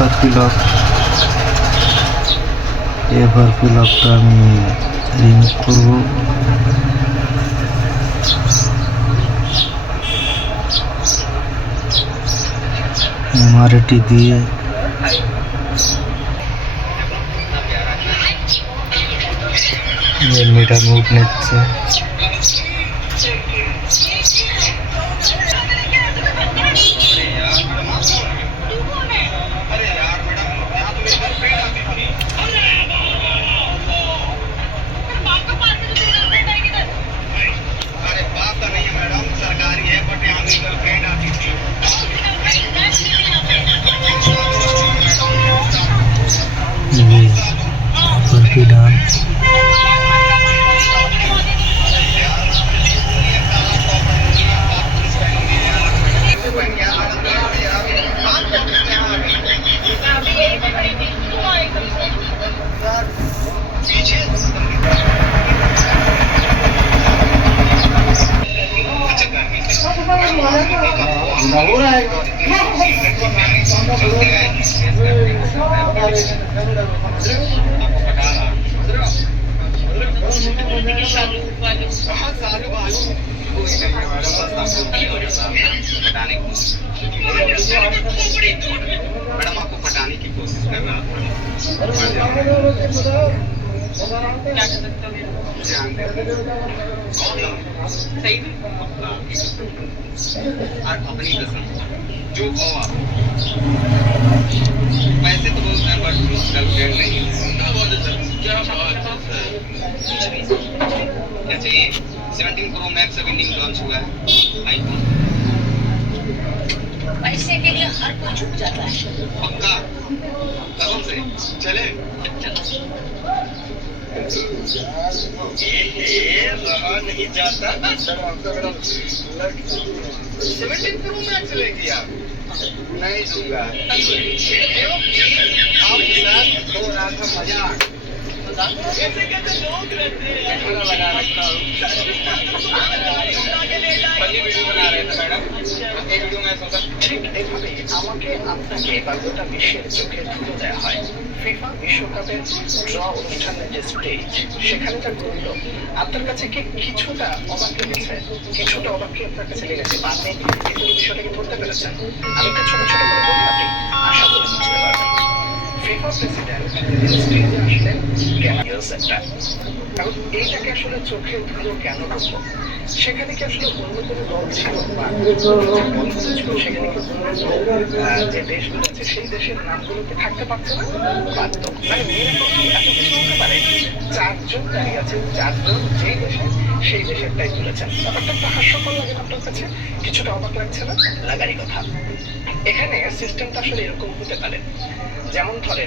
FRP lock, FRP লকটা আমি remove করব। এমআরটি দিয়ে মিটার মুভ নিচ্ছে। डान मैडम आपको पटाने की कोशिश कर रहा था। क्या कर सकते हो? सही और अपनी कसम जो कहो आप। पैसे तो बोलते हैं बट गर्लफ्रेंड नहीं। क्या बोलते सर? क्या चाहिए? 17 Pro Max अभी न्यू लॉन्च हुआ है। आईफोन पैसे के लिए हर कोई झुक जाता है। पक्का कसम से चले। ये रहा नहीं जाता। 17 Pro Max लेगी आप? नहीं दूंगा। आपके साथ थोड़ा सा मजाक कैसे कैसे लोग रहते हैं। कैमरा लगा रखा हूँ। पहली वीडियो बना रहे थे मैडम। एक वीडियो में सोचा ঠিক এভাবে আমাকে আপনাকে এবার গোটা বিশ্বের চোখে তুলে দেওয়া হয়। ফিফা বিশ্বকাপের ড্র অনুষ্ঠানের যে স্টেজ সেখানে যা ঘটলো আপনার কাছে কি কিছুটা অবাক লেগেছে? কিছুটা অবাক কি আপনার কাছে লেগেছে? আপনি এই পুরো বিষয়টাকে ধরতে পেরেছেন? আমি একটু ছোট ছোট করে বলি, আপনি আশা করে বুঝতে পারবেন। ফিফা প্রেসিডেন্ট স্টেজে আসলেন ক্যামেরা। এখন এইটাকে আসলে চোখে ধুলো কেন রাখবো? সেখানে কি আসলে অন্য কোনো দল ছিল বা ছিল সেখানে কি যে দেশগুলো আছে সেই দেশের নামগুলোকে থাকতে পারতো না? পারত। মানে মেয়েরা কি এত কিছু হতে পারে? 4 জন দাঁড়িয়ে আছে, 4 জন যেই দেশে সেই দেশেরটাই তুলেছেন। ব্যাপারটা একটু হাস্যকর লাগে না আপনার কাছে? কিছুটা অবাক লাগছে না? লাগারই কথা। এখানে সিস্টেমটা আসলে এরকম হতে পারে, যেমন ধরেন